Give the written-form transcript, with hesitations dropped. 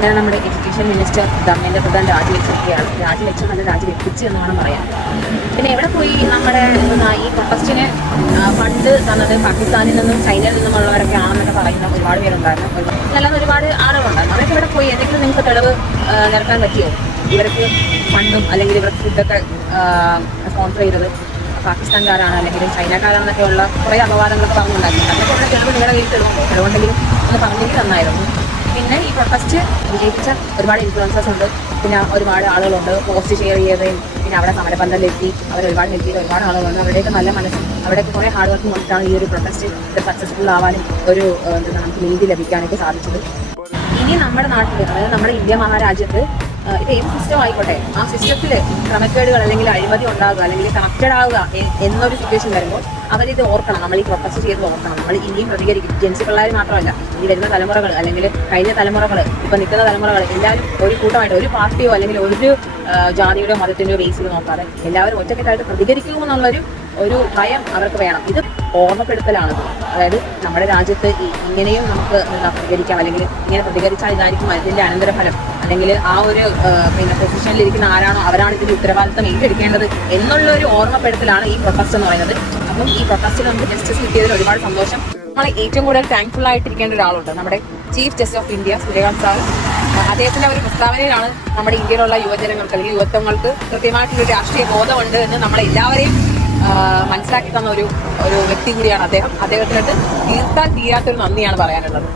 അങ്ങനെ നമ്മുടെ education minister government പ്രധാനം രാജിവെച്ചിരിക്കുകയാണ്. രാജിവെച്ചെന്നല്ല രാജിവെപ്പിച്ച് എന്ന് വേണം പറയാൻ. പിന്നെ എവിടെ പോയി നമ്മുടെ ഈ പ്രൊട്ടസ്റ്റിന് ഫണ്ട് തന്നത് പാകിസ്ഥാനിൽ നിന്നും ചൈനയിൽ നിന്നുമുള്ളവരൊക്കെ ആണെന്നൊക്കെ പറയുന്ന ഒരുപാട് പേരുണ്ടായിരുന്നു. അല്ലാതെ ഒരുപാട് ആളുകളുണ്ടായിരുന്നു. അവരൊക്കെ ഇവിടെ പോയി എന്തെങ്കിലും നിങ്ങൾക്ക് തെളിവ് നിരത്താൻ പറ്റിയോ? ഇവർക്ക് ഫണ്ടും അല്ലെങ്കിൽ ഇവർക്ക് ഫുഡൊക്കെ സ്പോൺസർ ചെയ്തത് പാകിസ്ഥാൻകാരാണ് അല്ലെങ്കിൽ ചൈനക്കാരാണെന്നൊക്കെയുള്ള കുറേ അപവാദങ്ങളൊക്കെ പറഞ്ഞുണ്ടാക്കി. അതൊക്കെ ഇവിടെ തെളിവ് നിങ്ങളുടെ കയ്യിൽ തെളിവുണ്ടെങ്കിലും ഒന്ന് പറഞ്ഞെങ്കിൽ നന്നായിരുന്നു. പിന്നെ ഈ പ്രൊട്ടസ്റ്റ് വിജയിപ്പിച്ച ഒരുപാട് ഇൻഫ്ലുവൻസേഴ്സ് ഉണ്ട്. പിന്നെ ഒരുപാട് ആളുകളുണ്ട് പോസ്റ്റ് ഷെയർ ചെയ്തതും പിന്നെ അവിടെ സമരപന്തലിലെത്തി അവർ ഒരുപാട് ഹെൽപ്പ് ചെയ്ത ഒരുപാട് ആളുകളുണ്ട്. അവരുടെയൊക്കെ നല്ല മനസ്സും അവിടെയൊക്കെ കുറേ ഹാർഡ് വർക്ക് കൊണ്ടിട്ടാണ് ഈ ഒരു പ്രൊട്ടസ്റ്റ് സക്സസ്ഫുൾ ആവാനും ഒരു നമുക്ക് നീതി ലഭിക്കാനൊക്കെ സാധിച്ചത്. ഇനി നമ്മുടെ നാട്ടിൽ അതായത് നമ്മുടെ ഇന്ത്യ മഹാരാജ്യത്ത് ഇത് ഏത് സിസ്റ്റം ആയിക്കോട്ടെ ആ സിസ്റ്റത്തിൽ ക്രമക്കേടുകൾ അല്ലെങ്കിൽ അഴിമതി ഉണ്ടാകുക അല്ലെങ്കിൽ കണക്റ്റഡ് ആവുക എന്നൊരു സിറ്റുവേഷൻ വരുമ്പോൾ അവരിത് ഓർക്കണം. നമ്മൾ ഈ പ്രൊട്ടസ്റ്റ് ചെയ്ത് ഓർക്കണം. നമ്മൾ ഇനിയും പ്രതികരിക്കും. ജനിച്ച പിള്ളേർ മാത്രമല്ല, ഈ വരുന്ന തലമുറകൾ അല്ലെങ്കിൽ കഴിഞ്ഞ തലമുറകൾ ഇപ്പം നിൽക്കുന്ന തലമുറകൾ എല്ലാവരും ഒരു കൂട്ടമായിട്ട് ഒരു പാർട്ടിയോ അല്ലെങ്കിൽ ഒരു ജാതിയുടെ മതത്തിൻ്റെയോ ബേസിൽ നോക്കാതെ എല്ലാവരും ഒറ്റക്കെട്ടായിട്ട് പ്രതികരിക്കുമോ എന്നുള്ളൊരു ഭയം അവർക്ക് വേണം. ഇത് ഓർമ്മപ്പെടുത്തലാണത്. അതായത് നമ്മുടെ രാജ്യത്ത് ഇങ്ങനെയും നമുക്ക് പ്രതികരിക്കാം അല്ലെങ്കിൽ ഇങ്ങനെ പ്രതികരിച്ചാൽ ഇതായിരിക്കും അതിൻ്റെ അനന്തരഫലം അല്ലെങ്കിൽ ആ ഒരു പൊസിഷനിലിരിക്കുന്ന ആരാണോ അവരാണ് ഇതിൻ്റെ ഉത്തരവാദിത്തം ഏറ്റെടുക്കേണ്ടത് എന്നുള്ളൊരു ഓർമ്മപ്പെടുത്തലാണ് ഈ പ്രൊട്ടസ്റ്റ് എന്ന് പറയുന്നത്. അപ്പം ഈ പ്രൊട്ടസ്റ്റിൽ നമുക്ക് ജസ്റ്റിസ് കിട്ടിയതിൽ ഒരുപാട് സന്തോഷം. നമ്മൾ ഏറ്റവും കൂടുതൽ താങ്ക്ഫുൾ ആയിട്ടിരിക്കേണ്ട ഒരാളുണ്ട്, നമ്മുടെ chief justice of India Suryakant sir. അദ്ദേഹത്തിൻ്റെ ഒരു പ്രസ്താവനയിലാണ് നമ്മുടെ ഇന്ത്യയിലുള്ള യുവജനങ്ങൾക്ക് അല്ലെങ്കിൽ യുവത്വങ്ങൾക്ക് കൃത്യമായിട്ടൊരു രാഷ്ട്രീയ ബോധമുണ്ട് എന്ന് നമ്മളെല്ലാവരെയും മനസ്സിലാക്കി തന്ന ഒരു വ്യക്തി കൂടിയാണ് അദ്ദേഹം. അദ്ദേഹത്തിനകത്ത് തീർത്താൽ തീരാത്തൊരു നന്ദിയാണ് പറയാനുള്ളത്.